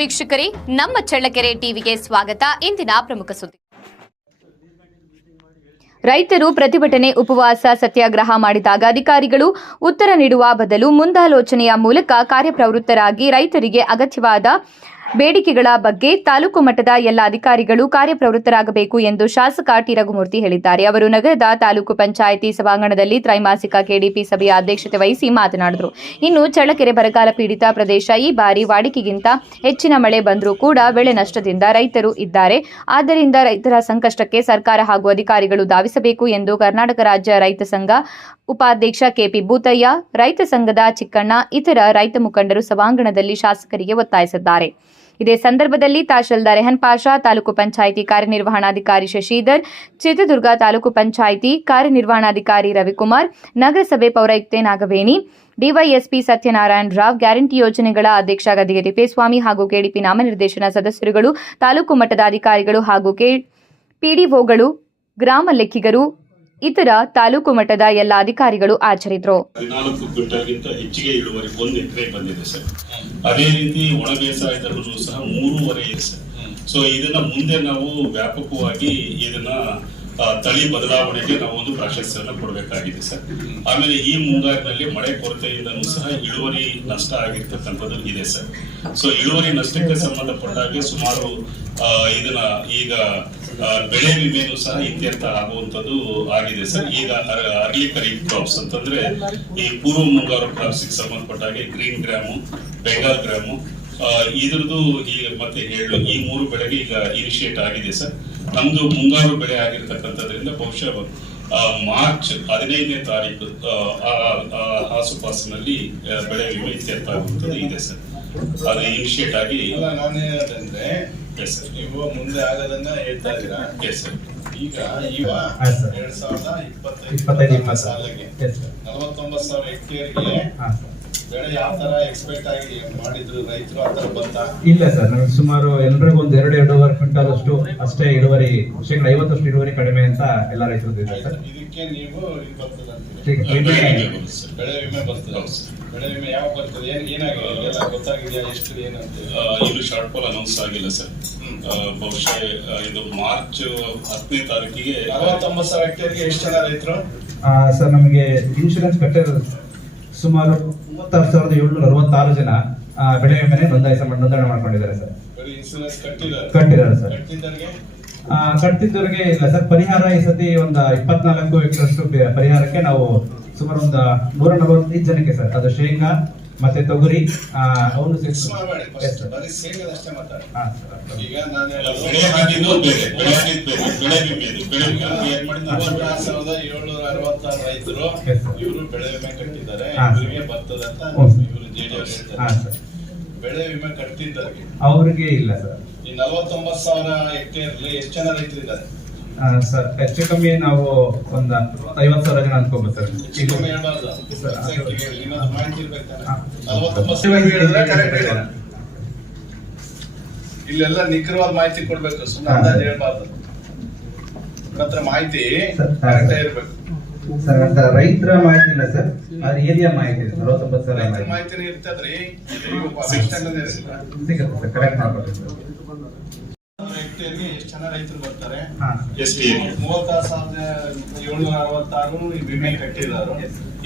ವೀಕ್ಷಕರೇ, ನಮ್ಮ ಚಳ್ಳಕೆರೆ ಟಿವಿಗೆ ಸ್ವಾಗತ. ಇಂದಿನ ಪ್ರಮುಖ ಸುದ್ದಿ. ರೈತರು ಪ್ರತಿಭಟನೆ, ಉಪವಾಸ, ಸತ್ಯಾಗ್ರಹ ಮಾಡಿದಾಗ ಅಧಿಕಾರಿಗಳು ಉತ್ತರ ನೀಡುವ ಬದಲು ಮುಂದಾಲೋಚನೆಯ ಮೂಲಕ ಕಾರ್ಯಪ್ರವೃತ್ತರಾಗಿ ರೈತರಿಗೆ ಅಗತ್ಯವಾದ ಬೇಡಿಕೆಗಳ ಬಗ್ಗೆ ತಾಲೂಕು ಮಟ್ಟದ ಎಲ್ಲ ಅಧಿಕಾರಿಗಳು ಕಾರ್ಯಪ್ರವೃತ್ತರಾಗಬೇಕು ಎಂದು ಶಾಸಕ ಟಿ ರಘುಮೂರ್ತಿ ಹೇಳಿದ್ದಾರೆ. ಅವರು ನಗರದ ತಾಲೂಕು ಪಂಚಾಯಿತಿ ಸಭಾಂಗಣದಲ್ಲಿ ತ್ರೈಮಾಸಿಕ ಕೆಡಿಪಿ ಸಭೆಯ ಅಧ್ಯಕ್ಷತೆ ವಹಿಸಿ ಮಾತನಾಡಿದರು. ಇನ್ನು ಚಳ್ಳಕೆರೆ ಬರಗಾಲ ಪೀಡಿತ ಪ್ರದೇಶ. ಈ ಬಾರಿ ವಾಡಿಕೆಗಿಂತ ಹೆಚ್ಚಿನ ಮಳೆ ಬಂದರೂ ಕೂಡ ಬೆಳೆ ನಷ್ಟದಿಂದ ರೈತರು ಇದ್ದಾರೆ. ಆದ್ದರಿಂದ ರೈತರ ಸಂಕಷ್ಟಕ್ಕೆ ಸರ್ಕಾರ ಹಾಗೂ ಅಧಿಕಾರಿಗಳು ಧಾವಿಸಬೇಕು ಎಂದು ಕರ್ನಾಟಕ ರಾಜ್ಯ ರೈತ ಸಂಘ ಉಪಾಧ್ಯಕ್ಷ ಕೆಪಿ ಭೂತಯ್ಯ, ರೈತ ಸಂಘದ ಚಿಕ್ಕಣ್ಣ, ಇತರ ರೈತ ಮುಖಂಡರು ಸಭಾಂಗಣದಲ್ಲಿ ಶಾಸಕರಿಗೆ ಒತ್ತಾಯಿಸಿದ್ದಾರೆ. ಇದೇ ಸಂದರ್ಭದಲ್ಲಿ ತಹಶೀಲ್ದಾರ್ ರೆಹನ್ ಪಾಷಾ, ತಾಲೂಕು ಪಂಚಾಯಿತಿ ಕಾರ್ಯನಿರ್ವಹಣಾಧಿಕಾರಿ ಶಶಿಧರ್, ಚಿತ್ರದುರ್ಗ ತಾಲೂಕು ಪಂಚಾಯಿತಿ ಕಾರ್ಯನಿರ್ವಹಣಾಧಿಕಾರಿ ರವಿಕುಮಾರ್, ನಗರಸಭೆ ಪೌರಾಯುಕ್ತೆ ನಾಗವೇಣಿ, ಡಿವೈಎಸ್ಪಿ ಸತ್ಯನಾರಾಯಣ ರಾವ್, ಗ್ಯಾರಂಟಿ ಯೋಜನೆಗಳ ಅಧ್ಯಕ್ಷ ಗದಿಗೆ ತಿಪ್ಪೇಸ್ವಾಮಿ ಹಾಗೂ ಕೆಡಿಪಿ ನಾಮನಿರ್ದೇಶನ ಸದಸ್ಯರುಗಳು, ತಾಲೂಕು ಮಟ್ಟದ ಅಧಿಕಾರಿಗಳು ಹಾಗೂ ಪಿಡಿಒಗಳು, ಗ್ರಾಮ ಲೆಕ್ಕಿಗರು, ಇತರ ತಾಲೂಕು ಮಟ್ಟದ ಎಲ್ಲ ಅಧಿಕಾರಿಗಳು ಹಾಜರಿದ್ದರು. 14 ಕ್ವಿಂಟಲ್ಗಿಂತ ಹೆಚ್ಚಿಗೆ ಇಳುವರಿ 1 ಎಕರೆ ಬಂದಿದೆ ಸರ್. ಅದೇ ರೀತಿ ಒಣ ಬೇಸಾಯದಲ್ಲೂ ಸಹ 3.5 ಇದೆ ಸರ್. ಸೊ ಇದನ್ನ ಮುಂದೆ ನಾವು ವ್ಯಾಪಕವಾಗಿ ಇದನ್ನ ತಳಿ ಬದಲಾವಣೆಗೆ ನಾವು ಒಂದು ಪ್ರಾಶಸ್ತ್ಯವನ್ನು ಕೊಡಬೇಕಾಗಿದೆ ಸರ್. ಆಮೇಲೆ ಈ ಮುಂಗಾರಿನಲ್ಲಿ ಮಳೆ ಕೊರತೆಯಿಂದನೂ ಸಹ ಇಳುವರಿ ನಷ್ಟ ಆಗಿರ್ತಕ್ಕಂಥದ್ದು ಇದೆ ಸರ್. ಸೊ ಇಳುವರಿ ನಷ್ಟಕ್ಕೆ ಸಂಬಂಧಪಟ್ಟಾಗೆ ಸುಮಾರು ಇದನ್ನ ಈಗ ಬೆಳೆ ವಿಮೆನೂ ಸಹ ಇತ್ಯರ್ಥ ಆಗುವಂತದ್ದು ಆಗಿದೆ ಸರ್. ಈಗ ಅರ್ಲಿ ಖರೀಫ್ ಕ್ರಾಪ್ಸ್ ಅಂತಂದ್ರೆ ಈ ಪೂರ್ವ ಮುಂಗಾರು ಕ್ರಾಪ್ಸ್ ಸಂಬಂಧಪಟ್ಟಾಗೆ ಗ್ರೀನ್ ಗ್ರಾಮು, ಬೆಂಗಾಲ್ ಗ್ರಾಮು, ಇದ್ರದ್ದು ಈಗ ಮತ್ತೆ ಎಳ್ಳು, ಈ 3 ಬೆಳೆಗೆ ಈಗ ಇನಿಷಿಯೇಟ್ ಆಗಿದೆ ಸರ್. ನಮ್ದು ಮುಂಗಾರು ಬೆಳೆ ಆಗಿರ್ತಕ್ಕಂಥದ್ರಿಂದ ಬಹುಶಃ ಮಾರ್ಚ್ 15ನೇ ತಾರೀಕು ಆಸುಪಾಸಿನಲ್ಲಿ ಬೆಳೆ ವಿಮೆ ಇತ್ಯರ್ಥ ಆಗುವಂಥದ್ದು ಇದೆ ಸರ್. ಅದು ಇನಿಷಿಯೇಟ್ ಆಗಿ ನಾನೇನಂದ್ರೆ ನೀವು ಮುಂದೆ ಆಗೋದನ್ನ ಹೇಳ್ತಾ ಇದ್ದೀರಾ. ಈಗ 2025 ಸಾಲಿಗೆ 49,000 ಹೆಕ್ಟೇರ್ಗೆ ಬೆಳೆ ಯಾವ ತರ ಎಕ್ಸ್ಪೆಕ್ಟ್ ಆಗಿ ಮಾಡಿದ್ರು ರೈತರು ಆ ತರ ಬಂತ? ಇಲ್ಲ ಸರ್, ನಮಗೆ ಸುಮಾರು ಎಲ್ಲರಿಗೂ ಒಂದು 2-2.5 ಕ್ವಿಂಟಲ್ ಅಷ್ಟೇ ಇಳುವರಿ, 50% ಇಳುವರಿ ಕಡಿಮೆ ಅಂತ ಎಲ್ಲ ರೈತರು ಇದ್ದಾರೆ ಸರ್. ಇದಕ್ಕೆ ನೀವು ಬೆಳೆ ವಿಮೆ ಬರ್ತದೆ. ಬೆಳೆ ವಿಮೆ ಯಾವ ಬರ್ತದೆ, ಏನಾಗಿದೆ ಎಲ್ಲ ಗೊತ್ತಾಗಿದೆಯಾ? ಎಷ್ಟು ಏನಂತ ಇದು ಶಾರ್ಟ್ ಫಾಲ್ ಅನೌನ್ಸ್ ಆಗಿಲ್ಲ ಸರ್. ಬಹುಶಃ ಇದು ಮಾರ್ಚ್ 10ನೇ ತಾರೀಕಿಗೆ 49,000 ಹೆಕ್ಟೇರ್ಗೆ ಎಷ್ಟು ಜನ ರೈತರು ಸರ್ ನಮಗೆ ಇನ್ಶೂರೆನ್ಸ್ ಕಟ್ಟಿರೋ ಸುಮಾರು 36,766 ಜನ ಬೆಳೆ ವಿಮೆನೆ ನೋಂದಣಿ ಮಾಡ್ಕೊಂಡಿದ್ದಾರೆ ಸರ್. ಇನ್ಶೂರೆನ್ಸ್ ಕಟ್ಟಿದ್ದಾರೆ ಸರ್. ಕಟ್ಟಿದ್ದವರಿಗೆ ಇಲ್ಲ ಸರ್. ಪರಿಹಾರ ಈ ಸತಿ ಒಂದು 24 ಎಕರೆಷ್ಟು ಪರಿಹಾರಕ್ಕೆ ನಾವು ಸುಮಾರು ಒಂದು 145 ಜನಕ್ಕೆ ಸರ್. ಅದು ಶೇಂಗಾ ಮತ್ತೆ ತೊಗರಿ ಅವನು ಈಗ ನಾನು 46,766 ರೈತರು ಇವರು ಬೆಳೆ ವಿಮೆ ಕಟ್ಟಿದ್ದಾರೆ. ಇವರಿಗೆ ಬರ್ತದೆ ಅಂತ ಇವರು ಜೆಡಿಎಸ್ ಹೇಳ್ತಾರೆ. ಬೆಳೆ ವಿಮೆ ಕಟ್ಟಿದ್ದವರಿಗೆ ಅವ್ರಿಗೆ ಇಲ್ಲ ಸರ್. ಈ 49,000 ಹೆಕ್ಟೇರ್ ಎಷ್ಟು ಜನ ರೈತರು ಇದ್ದಾರೆ ಸರ್? ಹೆಚ್ಚು ಕಮ್ಮಿ ನಾವು ಒಂದು 50,000 ಜನ ಅನ್ಕೋಬಹುದು ಸರ್. ಹೆಚ್ಚು ಕಮ್ಮಿ ಹೇಳ್ಬಾರ್ದು, ಮಾಹಿತಿ ಇರ್ಬೇಕಾದ್ರೆ 49,000 ಇಲ್ಲೆಲ್ಲ ನಿಖರವಾದ ಮಾಹಿತಿ ಕೊಡ್ಬೇಕು, ಸುಮ್ಮನೆ ಅಂದಾಜು ಹೇಳ್ಬಾರ್ದು. ಹತ್ರ ಮಾಹಿತಿ ಕರೆಕ್ಟ್ ಇರ್ಬೇಕು ಸರ್. ಅಂತ ರೈತರ ಮಾಹಿತಿ ಇಲ್ಲ ಸರ್, ಅದು ಏರಿಯಾ ಮಾಹಿತಿ ಇದೆ. 49,000 ಮಾಹಿತಿ ಇರ್ತದ್ರಿ, ಸಿಗುತ್ತೆ ಸರ್. ಕರೆಕ್ಟ್ ಮಾಡ್ಬೋದು ಸರ್. ಹೆಕ್ಟೇರ್ಗೆ ಎಷ್ಟು ಜನ ರೈತರು ಬರ್ತಾರೆ? 36,766 ವಿಮೆ ಕಟ್ಟಿದಾರು.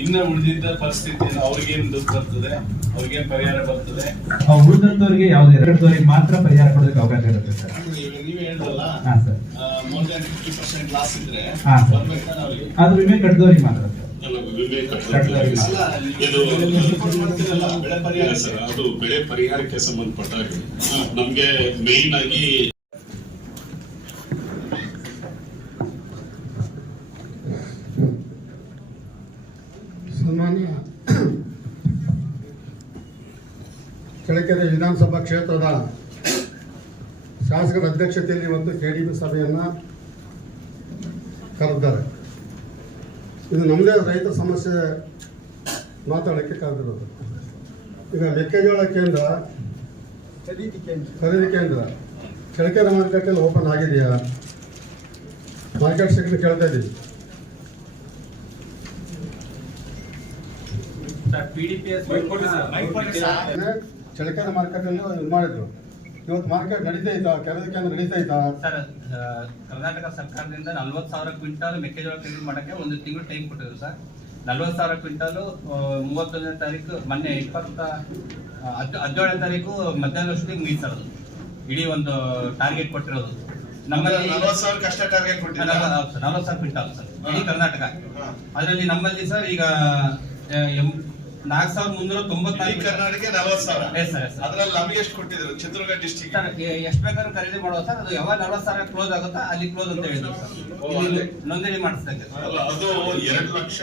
ಇನ್ನು ಉಳಿದಿದ್ದ ಪರಿಸ್ಥಿತಿ ಅವ್ರಿಗೇನು ದುಡ್ಡು ಬರ್ತದೆ, ಅವ್ರಿಗೇನು ಪರಿಹಾರ ಬರ್ತದೆ? ಉಳಿದಂತವರಿಗೆ ಯಾವ್ದು 2 ಮಾತ್ರ ಪರಿಹಾರ ಕೊಡೋದಕ್ಕೆ ಅವಕಾಶ ಇರುತ್ತೆ ಸರ್. ನೀವೇ ಹೇಳಿದ್ರಲ್ಲ, more than 50% ಲಾಸ್ ಇದ್ರೆ ಬರ್ಬೇಕಾದ್ರೆ ಅವ್ರಿಗೆ ಅದು ವಿಮೆ ಕಟ್ಟಿದವ್ರಿಗೆ ಮಾತ್ರ ಸರ್. ಬೆಳೆ ಪರಿಹಾರ ಸರ್. ಅದು ಬೆಳೆ ಪರಿಹಾರಕ್ಕೆ ಸಂಬಂಧಪಟ್ಟಾಗ ನಮ್ಗೆ ಮೇನ್ ಆಗಿ ಸನ್ಮಾನ್ಯ ಚಳ್ಳಕೆರೆ ವಿಧಾನಸಭಾ ಕ್ಷೇತ್ರದ ಶಾಸಕರ ಅಧ್ಯಕ್ಷತೆಯಲ್ಲಿ ಇವತ್ತು ಕೆಡಿಪಿ ಸಭೆಯನ್ನು ಕರೆದಿದ್ದಾರೆ. ಇದು ನಮ್ಮದೇ ರೈತ ಸಮಸ್ಯೆ ಮಾತಾಡೋಕ್ಕೆ ಕರೆದಿರೋದು. ಈಗ ಮೆಕ್ಕೆಜೋಳ ಕೇಂದ್ರ, ಖರೀದಿ ಕೇಂದ್ರ ಚಳ್ಳಕೆರೆ ಮಾರ್ಕೆಟಲ್ಲಿ ಓಪನ್ ಆಗಿದೆಯಾ? ಮಾರ್ಕೆಟ್ ಸೆಕ್ರೆಟರಿ ಕೇಳ್ತಾ ಇದ್ದೀವಿ. PDPS ಚಳ್ಳಕೆರೆ ಮಾರ್ಕೆಟ್ ಅಲ್ಲಿ ಇದು ಮಾಡಿದ್ರು. ಇವತ್ತು ಮಾರ್ಕೆಟ್ ನಡೀತೈತಾ, ಖರೀದಿ ಕೇಂದ್ರ ನಡೀತೈತಾ? ಸರ್, ಕರ್ನಾಟಕ ಸರ್ಕಾರದಿಂದ 40,000 ಕ್ವಿಂಟಾಲ್ ಮೆಕ್ಕೆಜೋಳ ಖರೀದಿ ಮಾಡಕ್ಕೆ ಒಂದು ತಿಂಗಳು ಟೈಮ್ ಕೊಟ್ಟಿದ್ರು ಸರ್. 40,000 ಕ್ವಿಂಟಾಲು 31ನೇ ತಾರೀಕು ಮೊನ್ನೆ 17ನೇ ತಾರೀಕು ಮಧ್ಯಾಹ್ನದಷ್ಟೊತ್ತಿಗೆ ಮುಗಿಸೋದು ಇಡೀ ಒಂದು ಟಾರ್ಗೆಟ್ ಕೊಟ್ಟಿರೋದು. ನಮ್ಮಲ್ಲಿ 40,000 ಅಷ್ಟೇ ಟಾರ್ಗೆಟ್ ಕೊಟ್ಟಿದ್ದಾರೆ. 40,000 ಕ್ವಿಂಟಾಲ್ ಸರ್ ಇಡೀ ಕರ್ನಾಟಕ. ಅದರಲ್ಲಿ ನಮ್ಮಲ್ಲಿ ಸರ್ ಈಗ 4,394 ಕರ್ನಾಟಕ 40,000. ಸರ್. ಅದ್ರಲ್ಲಿ ನಮಗೆ ಎಷ್ಟು ಕೊಟ್ಟಿದ್ರು ಚಿತ್ರದುರ್ಗ ಡಿಸ್ಟಿಕ್? ಸರ್ ಎಷ್ಟು ಬೇಕಾದ್ರೂ ಖರೀದಿ ಮಾಡೋದು ಸರ್. ಅದು ಯಾವಾಗ 40,000 ಕ್ಲೋಸ್ ಆಗುತ್ತಾ ಅಲ್ಲಿ ಕ್ಲೋಸ್ ಅಂತ ಹೇಳಿದ್ರು ಸರ್. ಇಲ್ಲಿ ನೋಂದಣಿ ಮಾಡಿಸ್ತಾ ಇದ್ದಾರೆ. ಅಲ್ಲ, ಅದು 2 ಲಕ್ಷ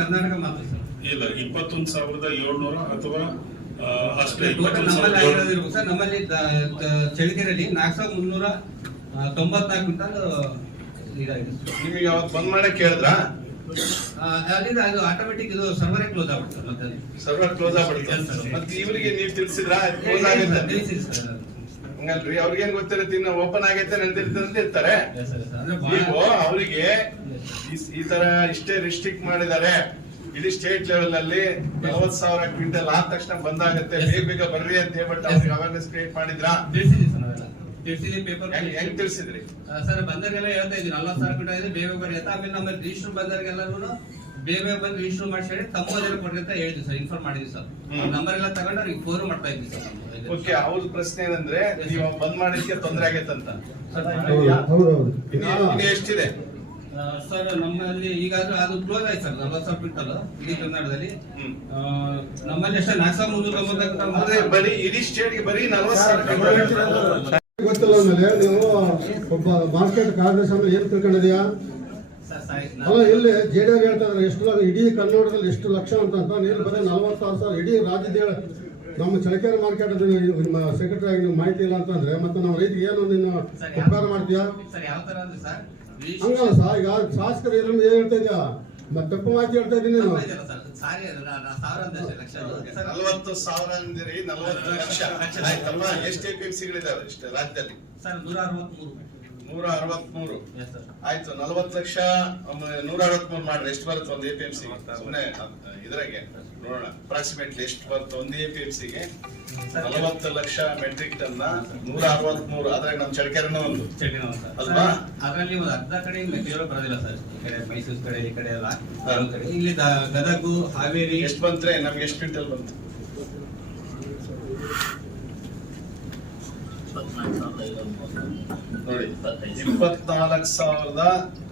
ಕರ್ನಾಟಕ ಮಾತ್ರ ಸರ್. ಇಲ್ಲ, 21,700 ಅಥವಾ ಅಷ್ಟೇ. ಟೋಟಲ್ ನಮ್ಮಲ್ಲಿ ಆಗಿರೋದಿರ್ಬೇಕು ಸರ್. ನಮ್ಮಲ್ಲಿ ಚಳಿಕೆರೆಯಲ್ಲಿ 4,394 ಕ್ವಿಂಟಲ್ ಇದಾಗಿದೆ. ನಿಮಗೆ ಅವತ್ತು ಬಂದ್ ಮಾಡಕ್ಕೆ ಕೇಳಿದ್ರಾ? ಅಲ್ಲಿಂದ ಅದು ಆಟೋಮೆಟಿಕ್ ಇದು ಸರ್ವರೇ ಕ್ಲೋಸ್ ಆಗ್ಬಿಡ್ತಾರೆ. ಮತ್ತೆ ಸರ್ವರ್ ಕ್ಲೋಸ್ ಆಗ್ಬಿಡುತ್ತೆ. ಮತ್ತೆ ಇವರಿಗೆ ನೀವು ತಿಳಿಸಿದ್ರಾ ಕ್ಲೋಸ್ ಆಗುತ್ತೆ? ತಿಳಿಸಿರಿ ಸರ್. ಹಂಗಲ್ರಿ, ಅವ್ರಿಗೇನ್ ಗೊತ್ತಿರುತ್ತೆ ಇನ್ನು ಓಪನ್ ಆಗೈತೆ ನಡೆದಿರುತ್ತೆ ಅಂತ ಇರ್ತಾರೆ. ಅಂದ್ರೆ ನೀವು ಅವರಿಗೆ ಈ ತರ ಇಷ್ಟೇ ರಿಸ್ಟ್ರಿಕ್ಟ್ ಮಾಡಿದ್ದಾರೆ, ಇಡೀ ಸ್ಟೇಟ್ ಲೆವೆಲ್ ನಲ್ಲಿ 40,000 ಕ್ವಿಂಟಲ್ ಆದ ತಕ್ಷಣ ಬಂದಾಗತ್ತೆ, ಬೇಗ ಬೇಗ ಬರ್ರಿ ಅಂತ ಹೇಳ್ಬಿಟ್ಟು ಅವ್ರಿಗೆ ಅವೇರ್ನೆಸ್ ಕ್ರಿಯೇಟ್ ಮಾಡಿದ್ರಾ? ತಿಳಿಸಿದ್ವಿ ಸರ್ ನಾವೆಲ್ಲ. ತಿಳಿಸಿದ್ವಿ ಪೇಪರ್. ಹೆಂಗ್ ತಿಳಿಸಿದ್ರಿ ಸರ್? ಬಂದವರಿಗೆಲ್ಲ ಹೇಳ್ತಾ ಇದ್ದೀನಿ 40,000 ಕ್ವಿಂಟಲ್ ಇದೆ, ಬೇಗ ಬರ್ರಿ ಅಂತ. ಆಮೇಲೆ ನಮ್ಮಲ್ಲಿ ರಿಜಿಸ್ಟರ್ ಬಂದವರಿಗೆಲ್ಲರೂ ಬೇಗ ಬಂದು ರಿಜಿಸ್ಟರ್ ಮಾಡಿಸಿ ಹೇಳಿ ತಮ್ಮದೆಲ್ಲ ಕೊಡ್ರಿ ಅಂತ ಹೇಳಿದ್ವಿ ಸರ್. ಇನ್ಫಾರ್ಮ್ ಮಾಡಿದ್ವಿ ಸರ್. ನಂಬರ್ ಎಲ್ಲ ತಗೊಂಡು ಅವ್ರಿಗೆ ಫೋನ್ ಮಾಡ್ತಾ ಇದ್ವಿ ಸರ್. ಓಕೆ, ಅವ್ರ ಪ್ರಶ್ನೆ ಏನಂದ್ರೆ ನೀವು ಬಂದ್ ಮಾಡಿದ್ಕೆ ತೊಂದರೆ ಆಗೈತಂತ. ಹೌದೌದು. ಇನ್ನು ಎಷ್ಟಿದೆ ಸರ್? ನಮ್ಮಲ್ಲಿ ಈಗಾದ್ರೂ ಅದು ಕ್ಲೋಸ್ ಆಯ್ತು ಸರ್. 40,000 ಕ್ವಿಂಟಲ್ ಇಡೀ ಕರ್ನಾಟಕದಲ್ಲಿ. ನಮ್ಮಲ್ಲಿ ಅಷ್ಟೇ 4,394. ಅಂದ್ರೆ ಬರೀ ಇಡೀ ಸ್ಟೇಟ್ಗೆ ಬರೀ 40,000 ಕ್ವಿಂಟಲ್ ಗೊತ್ತಿಲ್ಲ ಅಂದ್ಮೇಲೆ ನೀವು ಒಬ್ಬ ಮಾರ್ಕೆಟ್ ಕಾರ್ಯದರ್ಶಿ ಅಂದ್ರೆ ಏನ್ ತಿಳ್ಕೊಂಡಿದ್ಯಾ? ಅಲ್ಲ, ಇಲ್ಲಿ ಜೆಡಿಆರ್ ಹೇಳ್ತಾ ಇದ್ರೆ ಎಷ್ಟು ಇಡೀ ಕರ್ನಾಟಕದಲ್ಲಿ ಎಷ್ಟು ಲಕ್ಷ ಅಂತ ನೀನು ಬರೀ 46,000 ಇಡೀ ರಾಜ್ಯದ ನಮ್ಮ ಚಳಕೆರೆ ಮಾರ್ಕೆಟ್ ಸೆಕ್ರೆಟರಿ ಆಗಿ ನೀವು ಮಾಹಿತಿ ಇಲ್ಲ ಅಂತಂದ್ರೆ ಮತ್ತೆ ನಮ್ಮ ರೈತರಿಗೆ ಏನು ನೀನು ಉಪಕಾರ ಮಾಡ್ತೀಯಾ? ಸರ್ ಯಾವ ತರ ಅಂದ್ರೆ ಸರ್ ಹಂಗಲ್ಲ ಸರ್, ಈಗ ಶಾಸಕರು ಏನ್ ಹೇಳ್ತಾ ಇದೆಯಾ? ಮತ್ತೆ ತಪ್ಪು ಮಾಹಿತಿ ಹೇಳ್ತಾ ಇದ್ದೀನಿ ನೀನು. ಸಾರಿ 40,000 ಅಂದಿರಿ, 40 ಲಕ್ಷ ಆಯ್ತಲ್ವಾ? ಎಷ್ಟು ಎಪಿಎಂಸಿಗಳಿದಾವೆ ಇಷ್ಟೇ ರಾಜ್ಯದಲ್ಲಿ? ಸರ್ 163. 163 ಆಯ್ತು. 40 ಲಕ್ಷ 163 ಮಾಡ್ರಿ, ಎಷ್ಟು ಬರುತ್ತೆ ಒಂದು ಎಪಿಎಂಸಿ? ಸುಮ್ಮನೆ ಇದ್ರಾಗೆ ನೋಡೋಣ ಅಪ್ರಾಕ್ಸಿಮೇಟ್ಲಿ ಎಷ್ಟು ಬರುತ್ತೆ ಒಂದು ಎಪಿಎಂಸಿಗೆ. 40 ಲಕ್ಷ ಮೆಟ್ರಿಕ್ ಟನ್ 163, ಅದ್ರಾಗ ನಮ್ ಚಳಕೆರೆನೂ ಒಂದು ಅಲ್ವಾ? ಅದರಲ್ಲಿ ಒಂದು ಅರ್ಧ ಕಡೆ ಮೆಕ್ಕೆಜೋಳ ಬರೋದಿಲ್ಲ ಸರ್. ಈ ಕಡೆ ಮೈಸೂರು ಕಡೆ, ಈ ಕಡೆ ಎಲ್ಲ ಕಡೆ. ಇಲ್ಲಿ ಗದಗು, ಹಾವೇರಿ. ಎಷ್ಟು ಬಂದ್ರೆ ನಮ್ಗೆ ಎಷ್ಟು ಕ್ವಿಂಟಲ್ ಬಂತು? ನೋಡಿ 24,000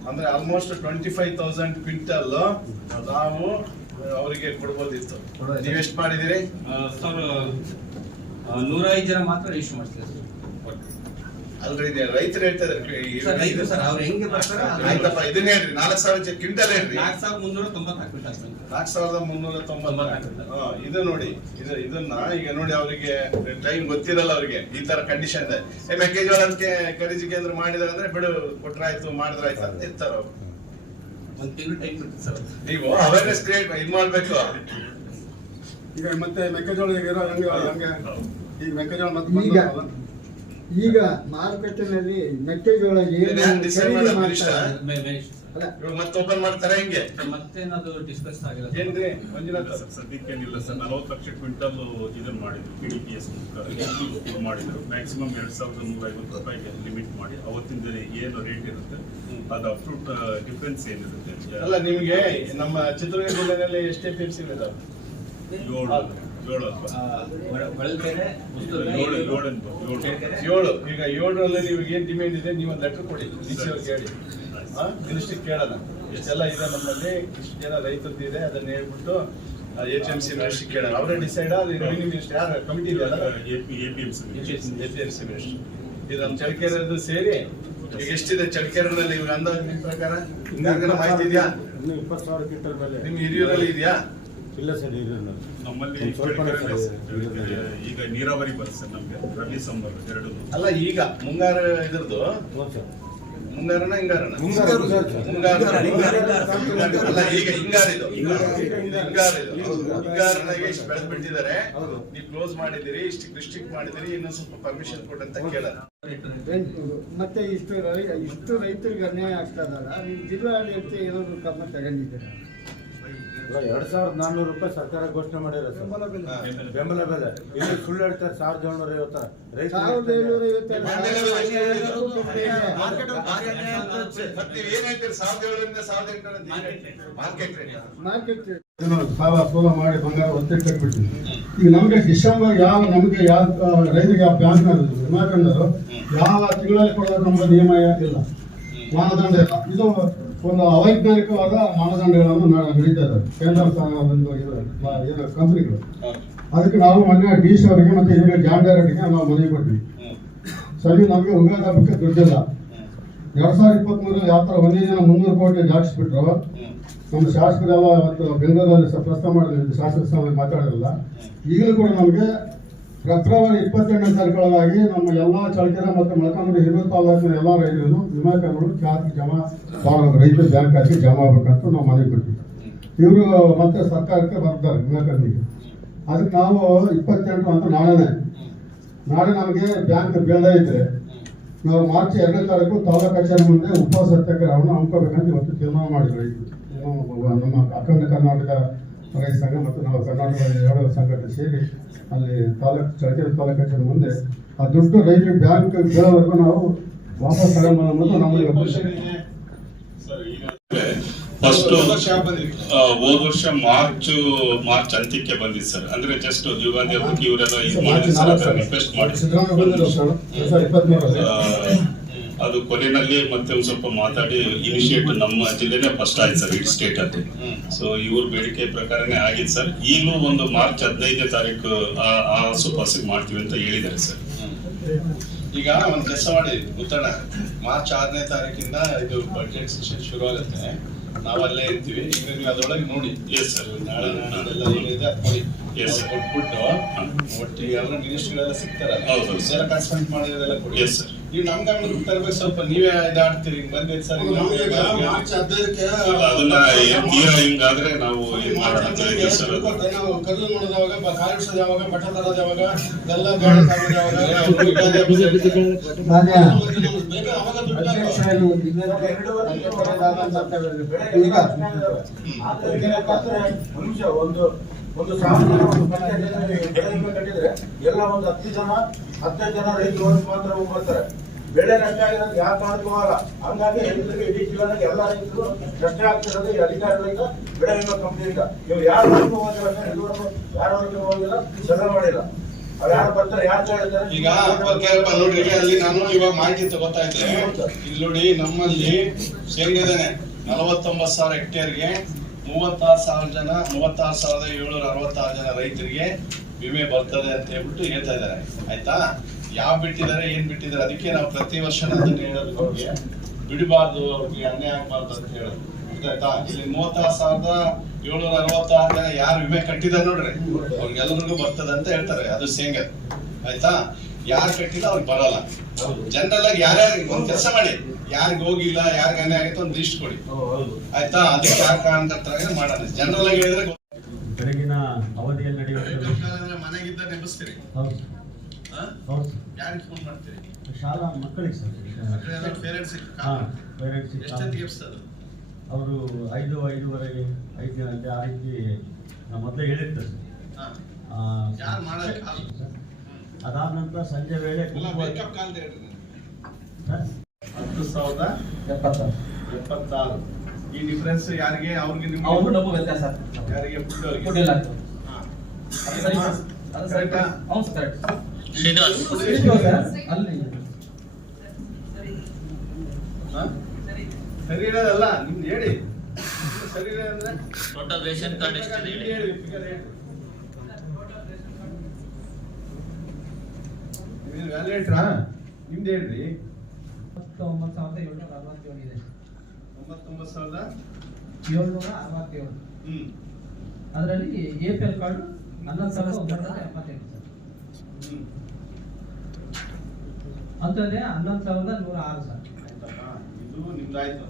ಅಂದ್ರೆ ಆಲ್ಮೋಸ್ಟ್ 25,000 ಕ್ವಿಂಟಲ್ ನಾವು ಅವರಿಗೆ ಕೊಡ್ಬೋದಿತ್ತು. ನೀವೆಷ್ಟು ಮಾಡಿದಿರಿ ಸರ್? 105 ಜನ ಮಾತ್ರ ರಿಜಿಸ್ಟರ್ ಮಾಡ್ತೀವಿ ಅಲ್ರಿ, ರೈತರು ಹೇಳ್ತಾ ಸರ್. ರೈತರು ಸರ್ ಅವ್ರು ಹೆಂಗೆ ಬರ್ತಾರೆ ಆಯ್ತಪ್ಪ, ಇದನ್ನ ಹೇಳ್ರಿ. 4,000 ಕ್ವಿಂಟಲ್ ಹೇಳ್ರಿ. 4,394 ಕ್ವಿಂಟಲ್. 4,394. ಇದು ನೋಡಿ, ಇದನ್ನ ಈಗ ನೋಡಿ, ಅವರಿಗೆ ಟೈಮ್ ಗೊತ್ತಿರಲ್ಲ ಅವ್ರಿಗೆ ಈ ತರ ಕಂಡೀಷನ್ ಇದೆ. ಮೆಕ್ಕೆಜೋಳ ಅದಕ್ಕೆ ಖರೀದಿ ಕೇಂದ್ರ ಮಾಡಿದಾರೆ ಅಂದ್ರೆ ಬಿಡು, ಕೊಟ್ರಾಯ್ತು ಮಾಡಿದ್ರಾಯ್ತು ಅಂತ ಇರ್ತಾರ ಅವ್ರು. ಒಂದು ತಿಂಗಳು ಟೈಮ್ ಕೊಡ್ತೀವಿ ಸರ್. ನೀವು ಅವೇರ್ನೆಸ್ ಕ್ರಿಯೇಟ್ ಇದು ಮಾಡ್ಬೇಕು. ಈಗ ಮತ್ತೆ ಮೆಕ್ಕೆಜೋಳ ಈಗ ಇರೋ ಹಂಗೆ ಈಗ ಮೆಕ್ಕೆಜೋಳ ಮತ್ತೆ ಈಗ ಮಾರುಕಟ್ಟೆನಲ್ಲಿ ಮೆಕ್ಕೆಜೋಳ ಮತ್ತೆ ಓಪನ್ ಮಾಡ್ತಾರೆ ಹೆಂಗೆ? ಮತ್ತೇನದು ಡಿಸ್ಕಸ್ ಆಗಿಲ್ಲ ಏನ್ರಿ ಮಂಜುನಾಥ್? ಸದ್ಯಕ್ಕೇನಿಲ್ಲ ಸರ್. 40 ಲಕ್ಷ ಕ್ವಿಂಟಲ್ ಇದನ್ನ ಮಾಡಿದ್ರು, PDPS ಮಾಡಿದ್ರು. ಮ್ಯಾಕ್ಸಿಮಮ್ 2,150 ರೂಪಾಯಿಗೆ ಲಿಮಿಟ್ ಮಾಡಿ ಅವತ್ತಿನ ಏನು ರೇಟ್ ಇರುತ್ತೆ ಅದು ಅಪ್ ಟು ಡಿಫ್ರೆನ್ಸ್ ಏನಿರುತ್ತೆ. ಅಲ್ಲ, ನಿಮ್ಗೆ ನಮ್ಮ ಚಿತ್ರದುರ್ಗ ಜಿಲ್ಲೆಯಲ್ಲಿ ಎಷ್ಟು ಎಪಿಎಂಸಿ ಇದಾವೆ? 7 ಈಗ 7ರಲ್ಲಿ ನಿಮ್ಗೆ ಏನ್ ಡಿಮ್ಯಾಂಡ್ ಇದೆ ನೀವು ಒಂದು ಲೆಟರ್ ಕೊಡಿ, DC ಅವ್ರಿಗೆ ಹೇಳಿ. ಮಿನಿಸ್ಟ್ರಿಗೆ ಕೇಳೋಣ ಇಷ್ಟೆಲ್ಲ ಇದೆ ನಮ್ಮಲ್ಲಿ, ಇಷ್ಟು ಜನ ರೈತರದ್ದು ಇದೆ, ಅದನ್ನ ಹೇಳ್ಬಿಟ್ಟು HMC ಮಿನಿಸ್ಟ್ರಿಗೆ ಕೇಳೋಣ. ಅವರೇ ಡಿಸೈಡ್. ರೆವಿನ್ಯೂ ಮಿನಿಸ್ಟರ್ ಯಾರು ಕಮಿಟಿ ಇದೆಯಲ್ಲ, APMC ಮಿನಿಸ್ಟರ್. ಇದು ನಮ್ಮ ಚಳಕೆರೆದು ಸೇರಿ ಈಗ ಎಷ್ಟಿದೆ ಚಳಕೆರೆನಲ್ಲಿ ಇವಾಗ ಅಂದಾಜು ನಿಮ್ ಪ್ರಕಾರ? ಮಾಹಿತಿ ಇದೆಯಾ? 20,000 ಕ್ವಿಂಟಲ್ ಮೇಲೆ ನಿಮ್ ಹಿರಿಯೂರಲ್ಲಿ ಇದೆಯಾ? ಇಲ್ಲ ಸರ್. ನಮ್ಮಲ್ಲಿ ಈಗ ನೀರಾವರಿ ಬರುತ್ತೆ ಸರ್. ನಮ್ಗೆ ರಬಿ ಸಂಬರ್ 2. ಅಲ್ಲ, ಈಗ ಮುಂಗಾರು ಇದ್ರದ್ದು ಮುಂಗಾರನ ಹಿಂಗಾರನ? ಅಲ್ಲ, ಈಗ ಹಿಂಗಾರಿದು ಹಿಂಗಾರನಾಗೆ ಇಷ್ಟು ಬೆಳೆದು ಬಿಟ್ಟಿದ್ದಾರೆ. ನೀವು ಕ್ಲೋಸ್ ಮಾಡಿದಿರಿ, ಇಷ್ಟು ರಿಸ್ಟ್ರಿಕ್ಟ್ ಮಾಡಿದಿರಿ, ಇನ್ನೊಂದು ಸ್ವಲ್ಪ ಪರ್ಮಿಷನ್ ಕೊಟ್ಟಂತ ಕೇಳೋಣ. ಮತ್ತೆ ಇಷ್ಟು ರೈತರಿಗೆ ಅನ್ಯಾಯ ಆಗ್ತದಲ್ಲ, ನೀವು ಜಿಲ್ಲಾಡಳಿತ ಏನಾದ್ರು ಕ್ರಮ ತಗೊಂಡಿದ್ದೀರಾ? 2,400 ರೂಪಾಯಿ ಸರ್ಕಾರ ಘೋಷಣೆ ಮಾಡಿರೋ ಬೆಂಬಲ ಬೆಲೆ. ಇಲ್ಲಿ ಸುಳ್ಳು ಹೇಳ್ತಾರೆ 1,750 ರೈತ ಮಾರ್ಕೆಟ್ ಸಾಲ ಸೋಲ ಮಾಡಿ ಬಂಗಾರ ಒತ್ತೆ ಕಟ್ಬಿಡ್ತೀವಿ. ಈಗ ನಮಗೆ ಡಿಸೆಂಬರ್ ನಮಗೆ ಯಾವ ರೈತರಿಗೆ ಯಾವ ಬ್ಯಾಂಕ್ ವಿಮಾ ಕಂಡರು ಯಾವ ತಿಂಗಳಲ್ಲಿ ಕೊಡೋದು ನಮ್ಮ ನಿಯಮ ಇಲ್ಲ, ಮಾನದಂಡ ಇಲ್ಲ. ಇದು ಒಂದು ಅವೈಜ್ಞಾನಿಕವಾದ ಮಾನದಂಡಗಳನ್ನು ನಡೀತಾ ಇದ್ದಾರೆ ಕೇಂದ್ರ ಕಂಪನಿಗಳು. ಅದಕ್ಕೆ ನಾವು ಮೊನ್ನೆ ಡಿ.ಸಿ ಅವರಿಗೆ ಮತ್ತೆ ಇವರಿಗೆ ಜಾನ್ ಡೈರೆಕ್ಟ್ಗೆ ನಾವು ಮನವಿ ಕೊಟ್ವಿ. ಸರಿ, ನಮಗೆ ಉಗಾದ ಹಬ್ಬಕ್ಕೆ ದುಡ್ಡಿಲ್ಲ. 2023 ಯಾವ ಥರ ಒಂದೇ ದಿನ 300 ಕೋಟಿ ಜಾಸ್ತಿಬಿಟ್ರು. ನಮ್ಮ ಶಾಸಕರೆಲ್ಲ ಇವತ್ತು ಬೆಂಗಳೂರಲ್ಲಿ ಪ್ರಸ್ತಾವ ಮಾಡಿದ್ರು, ಶಾಸಕ ಸಭೆ ಮಾತಾಡಿರಲ್ಲ. ಈಗಲೂ ಕೂಡ ನಮಗೆ ಫೆಬ್ರವರಿ 28ನೇ ತಾರೀಕೊಳಗಾಗಿ ನಮ್ಮ ಎಲ್ಲ ಚಳ್ಳಕೆರೆ ಮತ್ತು ಮೊಳಕಾಲ್ಮೂರು ಹಿರಿಯೂರು ತಾಲೂಕಿನ ಎಲ್ಲ ರೈತರು ವಿಮಾ ಕಾರ್ಡ್ಗಳು ಖಾತೆ ಜಮಾ ಮಾಡಬೇಕು, ರೈತ ಬ್ಯಾಂಕ್ ಖಾತೆಗೆ ಜಮಾ ಆಗಬೇಕಂತ ನಾವು ಮನವಿ ಕೊಡ್ತೀವಿ. ಇವರು ಮತ್ತೆ ಸರ್ಕಾರಕ್ಕೆ ಬರ್ತಾರೆ ವಿಮಾ ಕಾರ್ಡಿಗೆ. ಅದಕ್ಕೆ ನಾವು 28 ಅಂತ ನಾಳೆ ನಮಗೆ ಬ್ಯಾಂಕ್ ಬೇಡ ಇದ್ರೆ ನಾವು ಮಾರ್ಚ್ 2ನೇ ತಾರೀಕು ತಾಲೂಕು ಕಚೇರಿ ಮುಂದೆ ಉಪವಾಸ ಸತ್ಯಾಗ್ರಹವನ್ನು ಹಮ್ಮಿಕೋಬೇಕಂತ ಇವತ್ತು ತೀರ್ಮಾನ ಮಾಡಿದ್ರು ರೈತರು. ನಮ್ಮ ಅಖಂಡ ಕರ್ನಾಟಕ ರೈತ ಸಂಘ ಮತ್ತು ನಾವು ಕರ್ನಾಟಕ 2 ಸಂಘಟನೆ ಸೇರಿ ಅಲ್ಲಿ ಚಳ್ಳಕೆರೆ ತಾಲೂಕು ಕಚೇರಿ ಮುಂದೆ ಆ ದುಡ್ಡು ರೈತರು ಬ್ಯಾಂಕ್ ಬೇಡವರೆಗೂ ನಾವು ವಾಪಸ್ ತಗೊಂಡು ಮತ್ತು ನಮಗೆ ಫಸ್ಟ್ ಹೋದ ವರ್ಷ ಮಾರ್ಚ್ ಅಂತ್ಯಕ್ಕೆ ಬಂದಿತ್ತು ಸರ್. ಅಂದ್ರೆ ಜಸ್ಟ್ ಯುಗಾದಿ ಹಬ್ಬಕ್ಕೆ ಇವರೆಲ್ಲ ಇದು ಮಾಡಿದ್ರು ಸರ್, ರಿಕ್ವೆಸ್ಟ್ ಮಾಡಿ ಅದು ಕೊನೆಯಲ್ಲಿ ಮತ್ತೆ ಒಂದ್ ಸ್ವಲ್ಪ ಮಾತಾಡಿ ಇನಿಷಿಯೇಟ್ ನಮ್ಮ ಜಿಲ್ಲೆನೇ ಫಸ್ಟ್ ಆಯ್ತು ಸರ್ ಇಡೀ ಸ್ಟೇಟ್ ಅಲ್ಲಿ. ಸೊ ಇವ್ರ ಬೇಡಿಕೆ ಪ್ರಕಾರನೇ ಆಗಿತ್ತು ಸರ್. ಈಗಲೂ ಒಂದು ಮಾರ್ಚ್ 15ನೇ ತಾರೀಕು ಆ ಸುಪಾಸಿಗೆ ಮಾಡ್ತೀವಿ ಅಂತ ಹೇಳಿದ್ದಾರೆ ಸರ್. ಈಗ ಒಂದು ಕೆಲಸ ಮಾಡಿ ಉತ್ತಣ, ಮಾರ್ಚ್ 6ನೇ ತಾರೀಕಿಂದ ಇದು ಬಜೆಟ್ ಸೆಷನ್ ಶುರು ಆಗುತ್ತೆ. ನಾವಲ್ಲೇ ಇರ್ತೀವಿ. ಈಗ ನೀವು ಅದರೊಳಗೆ ನೋಡಿ. Yes sir. ನಾಳೆ ನಾಳೆಲ್ಲ ಏನಿದೆ ಕೊಡಿ. ಕೊಟ್ಬಿಟ್ಟು ಒಟ್ಟಿಗೆ ಎಲ್ಲ ಮಿನಿಸ್ಟ್ರಿಗಳೆಲ್ಲ ಸಿಗ್ತಾರಲ್ಲ, ಎಲ್ಲ ಕನ್ಸಲ್ಟ್ ಮಾಡೋದೆಲ್ಲ ಕೊಡಿ. Yes sir. ನೀವು ನಮ್ ಗಮನಕ್ಕೆ ತರಬೇಕು. ಸ್ವಲ್ಪ ನೀವೇ ಇದಾಡ್ತೀರಿ ಹಿಂಗ್ ಬಂದಿದ್ ಸರ್. ಮಾರ್ಚ್ 15ಕ್ಕೆ ಅದನ್ನ ತೀರಾ ಹಿಂಗಾದ್ರೆ ನಾವು ಏನ್ ಮಾಡೋಣ ಅಂತ ಹೇಳಿದ್ವಿ ಸರ್. ನಾವು ಕಲ್ಲು ಮಾಡೋದು ಯಾವಾಗ, ಕಾಯಿ ಬಿಡಿಸೋದು ಯಾವಾಗ, ಬಟ್ಟ ತರೋದು ಯಾವಾಗ, ಎಲ್ಲ ಗಾಡಿ ತಗೋದು ಯಾವಾಗ, ಒಂದು ಸಾಮಾನ್ಯ ಕಟ್ಟಿದ್ರೆ ಎಲ್ಲ ಒಂದು 10 ಜನ ರೈತರು ಮಾತ್ರ ಬರ್ತಾರೆ. ಬೆಳೆ ನಷ್ಟ ಆಗಿರೋದು ಯಾವ ಕಾರಣಕ್ಕೂ ಆಗಲ್ಲ. ಹಂಗಾಗಿ ರೈತರಿಗೆ ಇಡೀ ಜೀವನಕ್ಕೆ ಎಲ್ಲ ರೈತರು ನಷ್ಟ ಆಗ್ತಿರೋದು ಈ ಅಧಿಕಾರಿಗಳಿಂದ, ಬೆಳೆ ವಿಮಾ ಕಂಪನಿಯಿಂದ. ಇವ್ರು ಯಾರು ಹೋಗಿಲ್ಲ, ಸಭೆ ಮಾಡಿಲ್ಲ. ಅವ್ರು ಯಾರು ಬರ್ತಾರೆ, ಯಾರು ಹೇಳ್ತಾರೆ. ಈಗ ನೋಡ್ರಿ, ಅಲ್ಲಿ ನಾನು ಇವಾಗ ಮಾಹಿತಿ ತಗೋತಾ ಇದ್ದೆ. ಇಲ್ಲಿ ನೋಡಿ, ನಮ್ಮಲ್ಲಿ ಶೇಂಗಾದಾನೆ 49,000 ಹೆಕ್ಟೇರ್ಗೆ 36,766 ಜನ ರೈತರಿಗೆ ವಿಮೆ ಬರ್ತದೆ ಅಂತ ಹೇಳ್ಬಿಟ್ಟು ಹೇಳ್ತಾ ಇದ್ದಾರೆ. ಆಯ್ತಾ? ಯಾವ ಬಿಟ್ಟಿದ್ದಾರೆ, ಏನ್ ಬಿಟ್ಟಿದ್ದಾರೆ, ಅದಕ್ಕೆ ನಾವು ಪ್ರತಿ ವರ್ಷ ಅದನ್ನ ಹೇಳೋದು, ಅವ್ರಿಗೆ ಬಿಡಬಾರ್ದು, ಅವ್ರಿಗೆ ಅನ್ಯಾಯ ಆಗ್ಬಾರ್ದು ಅಂತ ಹೇಳೋದು. ಗೊತ್ತಾಯ್ತಾ? ಇಲ್ಲಿ 36,766 ಜನ ಯಾರು ವಿಮೆ ಕಟ್ಟಿದ್ದಾರೆ ನೋಡ್ರಿ, ಅವ್ರಿಗೆಲ್ಲರಿಗೂ ಬರ್ತದೆ ಅಂತ ಹೇಳ್ತಾರೆ. ಅದು ಶೇಂಗಾ. ಆಯ್ತಾ? ಯಾರು ಕಟ್ಟಿಲ್ಲ ಅವ್ರಿಗೆ ಬರಲ್ಲ. ಜನರಲ್ ಆಗಿ ಯಾರ್ಯಾರಿಗೆ ಒಂದ್ ಕೆಲಸ ಮಾಡಿ, ಯಾರಿಗ ಹೋಗಿಲ್ಲ, ಯಾರಿಗ ಅನ್ಯಾಯ ಆಗುತ್ತೆ ಒಂದು ಲಿಸ್ಟ್ ಕೊಡಿ. ಆಯ್ತಾ? ಅದಕ್ಕೆ ಯಾರು ಕಾರಣಕರ್ತರಾಗ ಮಾಡೋಣ. ಜನರಲ್ ಆಗಿ ಹೇಳಿದ್ರೆ ಬೆಳಗಿನ ಅವಧಿಯಲ್ಲಿ ನಡೆಯುತ್ತೆ. ಮನೆಗಿದ್ದ ನೆನಪಿಸ್ತೀರಿ. ಯಾರಿಗೆ ಫೋನ್ ಮಾಡ್ತೀರಿ? ಶಾಲಾ ಮಕ್ಕಳಿಗೆ ಸರ್. ಪೇರೆಂಟ್ಸ್ ಎಷ್ಟೊತ್ತಿಗೆ ಎಬ್ಸ್ತದೆ? ಅವರು 5:30 5 ಗಂಟೆ ಆ ರೀತಿ ಮೊದಲೇ ಹೇಳಿರ್ತಾರೆ. ಯಾರು ಮಾಡೋದು? ಅದಾದ ನಂತರ ಸಂಜೆ ವೇಳೆ 10,076. ಈ ಡಿಫರೆನ್ಸ್ ಯಾರಿಗೆ? ಅವ್ರಿಗೆ ನಿಮ್ಗೆ ವ್ಯತ್ಯಾಸ ಯಾರಿಗೆ? ಫುಡ್ ಇಲ್ಲ. ಕರೆಕ್ಟಾ? ಹೌದು ಸರ್, ಕರೆಕ್ಟ್. ಸರಿ ಇರೋದಲ್ಲ ನಿಮ್ದು ಹೇಳಿ. ಸರಿ ಇರೋದಂದ್ರೆ ಟೋಟಲ್ ರೇಷನ್ ಕಾರ್ಡ್ ಎಷ್ಟು ಹೇಳಿ, ಫಿಗರ್ ಹೇಳಿ. ವ್ಯಾಲಿಡೇಟ್ರಾ ನಿಮ್ದು ಹೇಳ್ರಿ. 99,767 ಇದೆ. 99,767. ಅದರಲ್ಲಿ APL ಕಾರ್ಡ್ 11,975 ಸರ್. ಅಂತಂದ್ರೆ 11,106 ಸರ್. ಇದು ನಿಮ್ದಾಯ್ತು.